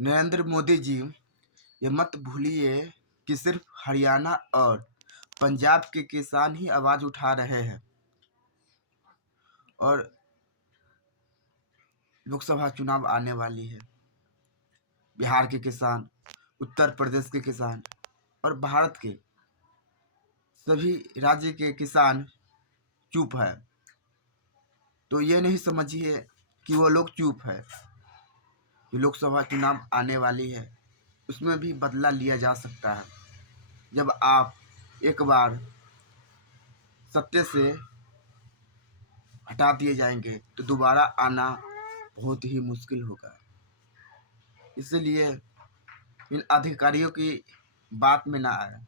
नरेंद्र मोदी जी, ये मत भूलिए कि सिर्फ हरियाणा और पंजाब के किसान ही आवाज़ उठा रहे हैं। और लोकसभा चुनाव आने वाली है। बिहार के किसान, उत्तर प्रदेश के किसान और भारत के सभी राज्य के किसान चुप है। तो ये नहीं समझिए कि वो लोग चुप है। जो लोकसभा चुनाव आने वाली है, उसमें भी बदला लिया जा सकता है। जब आप एक बार सत्ते से हटा दिए जाएंगे तो दोबारा आना बहुत ही मुश्किल होगा। इसलिए इन अधिकारियों की बात में ना आए।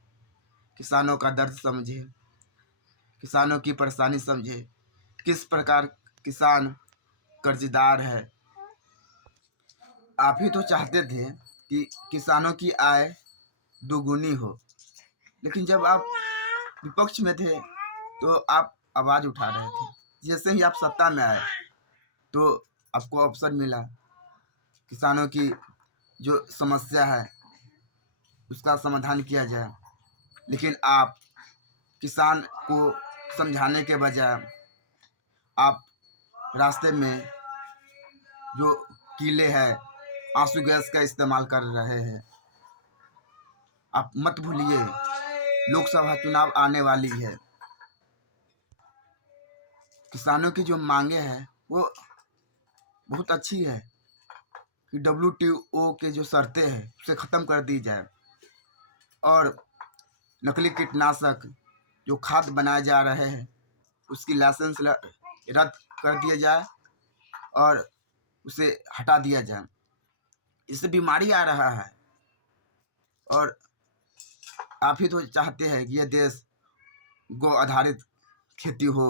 किसानों का दर्द समझे, किसानों की परेशानी समझे, किस प्रकार किसान कर्जदार है। आप ही तो चाहते थे कि किसानों की आय दोगुनी हो, लेकिन जब आप विपक्ष में थे तो आप आवाज़ उठा रहे थे। जैसे ही आप सत्ता में आए तो आपको अवसर मिला किसानों की जो समस्या है उसका समाधान किया जाए, लेकिन आप किसान को समझाने के बजाय आप रास्ते में जो कीले हैं, आंसू गैस का इस्तेमाल कर रहे हैं। आप मत भूलिए, लोकसभा चुनाव आने वाली है। किसानों की जो मांगे हैं वो बहुत अच्छी है कि WTO के जो शर्तें हैं उसे ख़त्म कर दी जाए और नकली कीटनाशक जो खाद बनाए जा रहे हैं उसकी लाइसेंस रद्द कर दिया जाए और उसे हटा दिया जाए। इससे बीमारी आ रहा है। और आप ही तो चाहते हैं कि यह देश गौ आधारित खेती हो,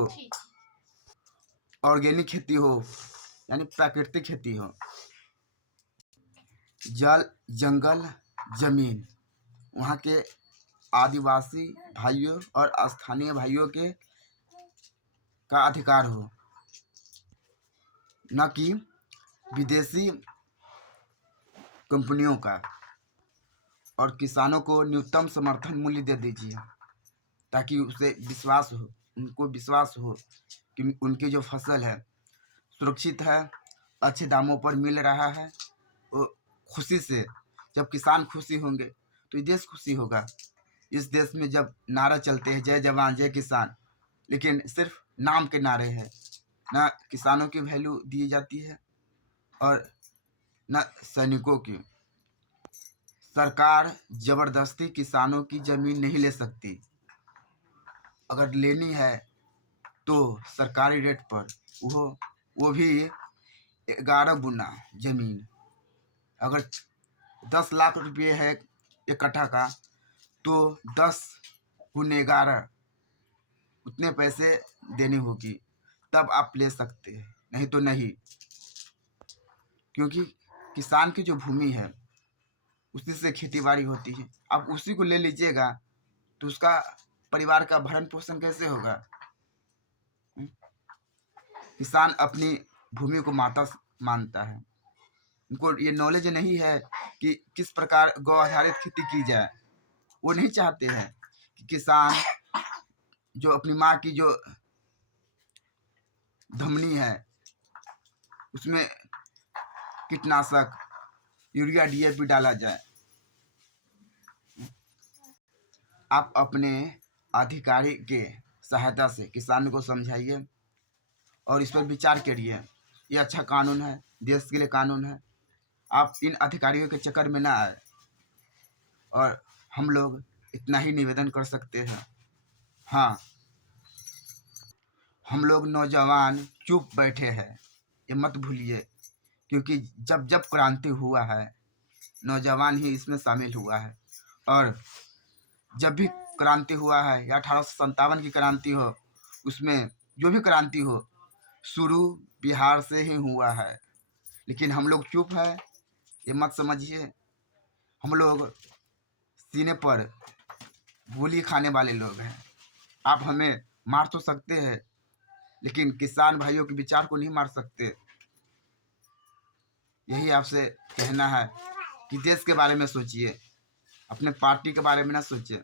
ऑर्गेनिक खेती हो, यानी प्राकृतिक खेती हो। जल, जंगल, जमीन वहाँ के आदिवासी भाइयों और स्थानीय भाइयों के का अधिकार हो, न कि विदेशी कंपनियों का। और किसानों को न्यूनतम समर्थन मूल्य दे दीजिए ताकि उसे विश्वास हो, उनको विश्वास हो कि उनकी जो फसल है सुरक्षित है, अच्छे दामों पर मिल रहा है। वो खुशी से, जब किसान खुशी होंगे तो ये देश खुशी होगा। इस देश में जब नारा चलते हैं जय जवान जय किसान, लेकिन सिर्फ नाम के नारे हैं, ना किसानों की वैल्यू दी जाती है और न सैनिकों की। सरकार जबरदस्ती किसानों की जमीन नहीं ले सकती। अगर लेनी है तो सरकारी रेट पर, वो भी 11 गुना जमीन। अगर 10 लाख रुपये है एक कट्ठा का तो 10 गुने 11 उतने पैसे देनी होगी, तब आप ले सकते हैं, नहीं तो नहीं। क्योंकि किसान की जो भूमि है उसी से खेती बाड़ी होती है। आप उसी को ले लीजिएगा तो उसका परिवार का भरण पोषण कैसे होगा। किसान अपनी भूमि को माता मानता है। उनको ये नॉलेज नहीं है कि किस प्रकार गौ आधारित खेती की जाए। वो नहीं चाहते हैं कि किसान जो अपनी माँ की जो धमनी है उसमें कीटनाशक, यूरिया, DAP डाला जाए। आप अपने अधिकारी के सहायता से किसान को समझाइए और इस पर विचार करिए। ये अच्छा कानून है, देश के लिए कानून है। आप इन अधिकारियों के चक्कर में ना आए। और हम लोग इतना ही निवेदन कर सकते हैं। हाँ, हम लोग नौजवान चुप बैठे हैं, ये मत भूलिए, क्योंकि जब जब क्रांति हुआ है नौजवान ही इसमें शामिल हुआ है। और जब भी क्रांति हुआ है या 1857 की क्रांति हो, उसमें जो भी क्रांति हो शुरू बिहार से ही हुआ है। लेकिन हम लोग चुप है, ये मत समझिए। हम लोग सीने पर गोली खाने वाले लोग हैं। आप हमें मार तो सकते हैं, लेकिन किसान भाइयों के विचार को नहीं मार सकते। यही आपसे कहना है। कि देश के बारे में सोचिए, अपने पार्टी के बारे में ना सोचिए।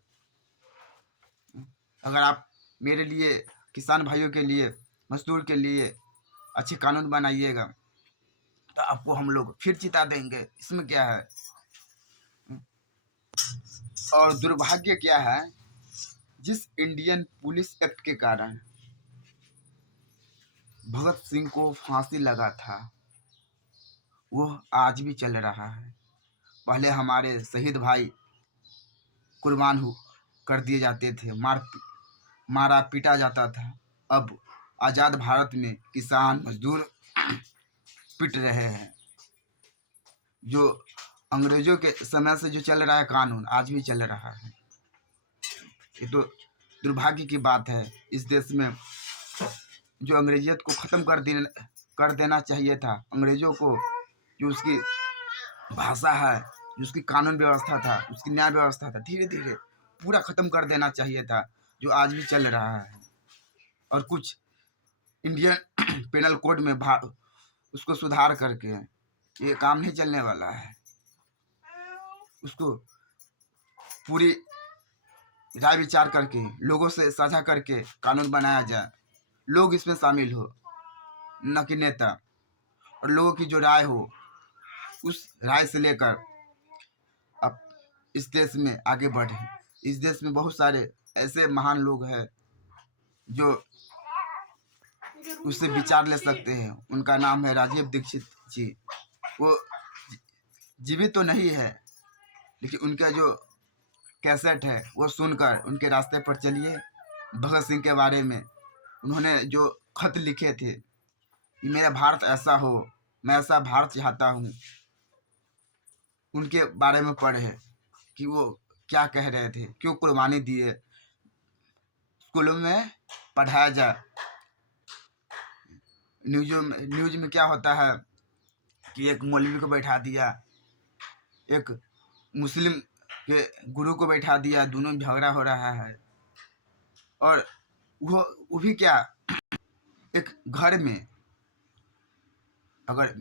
अगर आप मेरे लिए, किसान भाइयों के लिए, मजदूर के लिए अच्छे कानून बनाइएगा तो आपको हम लोग फिर जिता देंगे, इसमें क्या है। और दुर्भाग्य क्या है, जिस इंडियन पुलिस एक्ट के कारण भगत सिंह को फांसी लगा था वो आज भी चल रहा है। पहले हमारे शहीद भाई कुर्बान कर दिए जाते थे, मारा पीटा जाता था। अब आज़ाद भारत में किसान मजदूर पिट रहे हैं। जो अंग्रेजों के समय से जो चल रहा है कानून आज भी चल रहा है। ये तो दुर्भाग्य की बात है। इस देश में जो अंग्रेजियत को ख़त्म कर देना चाहिए था, अंग्रेजों को जो उसकी भाषा है, जो उसकी कानून व्यवस्था था, उसकी न्याय व्यवस्था था, धीरे धीरे पूरा ख़त्म कर देना चाहिए था, जो आज भी चल रहा है। और कुछ इंडियन पेनल कोड में उसको सुधार करके ये काम नहीं चलने वाला है। उसको पूरी राय विचार करके लोगों से साझा करके कानून बनाया जाए, लोग इसमें शामिल हो, न कि नेता। और लोगों की जो राय हो उस राय से लेकर अब इस देश में आगे बढ़े। इस देश में बहुत सारे ऐसे महान लोग हैं जो उससे विचार ले सकते हैं। उनका नाम है राजीव दीक्षित जी। वो जीवित तो नहीं है, लेकिन उनका जो कैसेट है वो सुनकर उनके रास्ते पर चलिए। भगत सिंह के बारे में उन्होंने जो खत लिखे थे कि मेरा भारत ऐसा हो, मैं ऐसा भारत चाहता हूँ, उनके बारे में पढ़े कि वो क्या कह रहे थे, क्यों कुर्बानी दिए। स्कूलों में पढ़ाया जाए। न्यूज में क्या होता है कि एक मौलवी को बैठा दिया, एक मुस्लिम के गुरु को बैठा दिया, दोनों में झगड़ा हो रहा है। और वो भी क्या, एक घर में अगर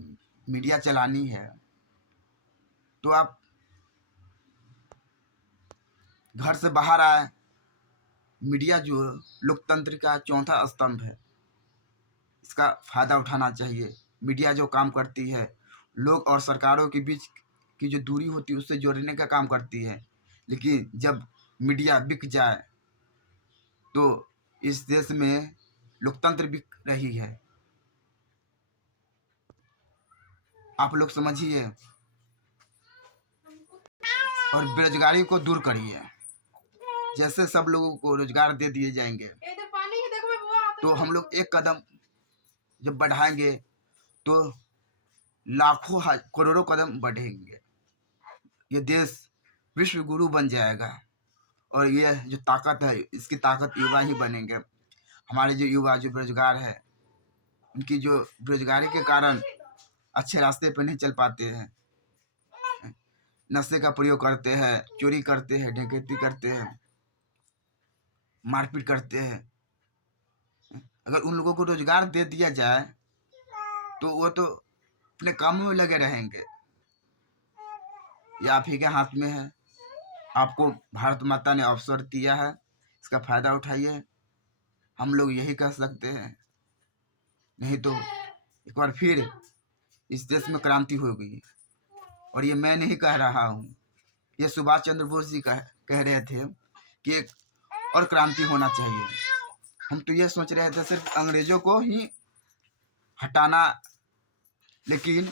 मीडिया चलानी है तो आप घर से बाहर आए। मीडिया जो लोकतंत्र का चौथा स्तंभ है, इसका फ़ायदा उठाना चाहिए। मीडिया जो काम करती है, लोग और सरकारों के बीच की जो दूरी होती है उससे जोड़ने का काम करती है। लेकिन जब मीडिया बिक जाए तो इस देश में लोकतंत्र बिक रही है। आप लोग समझिए और बेरोजगारी को दूर करिए। जैसे सब लोगों को रोजगार दे दिए जाएंगे तो हम लोग एक कदम जब बढ़ाएंगे तो लाखों करोड़ों कदम बढ़ेंगे। ये देश विश्व गुरु बन जाएगा। और ये जो ताकत है, इसकी ताकत युवा ही बनेंगे। हमारे जो युवा जो बेरोजगार है, उनकी जो बेरोजगारी के कारण अच्छे रास्ते पर नहीं चल पाते हैं, नशे का प्रयोग करते हैं, चोरी करते हैं, डकैती करते हैं, मारपीट करते हैं। अगर उन लोगों को रोजगार दे दिया जाए तो वो तो अपने कामों में लगे रहेंगे। ये आप ही के हाथ में है। आपको भारत माता ने अवसर दिया है, इसका फायदा उठाइए। हम लोग यही कह सकते हैं। नहीं तो एक बार फिर इस देश में क्रांति होगी। और ये मैं नहीं कह रहा हूँ, ये सुभाष चंद्र बोस जी कह रहे थे कि एक और क्रांति होना चाहिए। हम तो ये सोच रहे थे सिर्फ अंग्रेजों को ही हटाना, लेकिन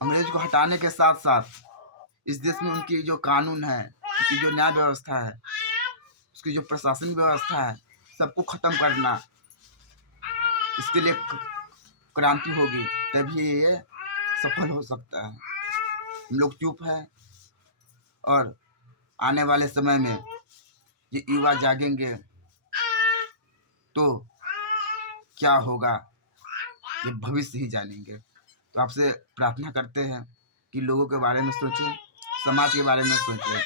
अंग्रेज को हटाने के साथ साथ इस देश में उनकी जो कानून है, उनकी जो न्याय व्यवस्था है, उसकी जो प्रशासनिक व्यवस्था है, सबको ख़त्म करना। इसके लिए क्रांति होगी, तभी ये सफल हो सकता है। हम लोग चुप है और आने वाले समय में ये युवा जागेंगे तो क्या होगा ये भविष्य ही जानेंगे। तो आपसे प्रार्थना करते हैं कि लोगों के बारे में सोचें, समाज के बारे में सोचें।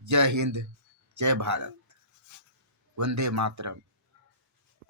जय हिंद, जय भारत, वंदे मातरम।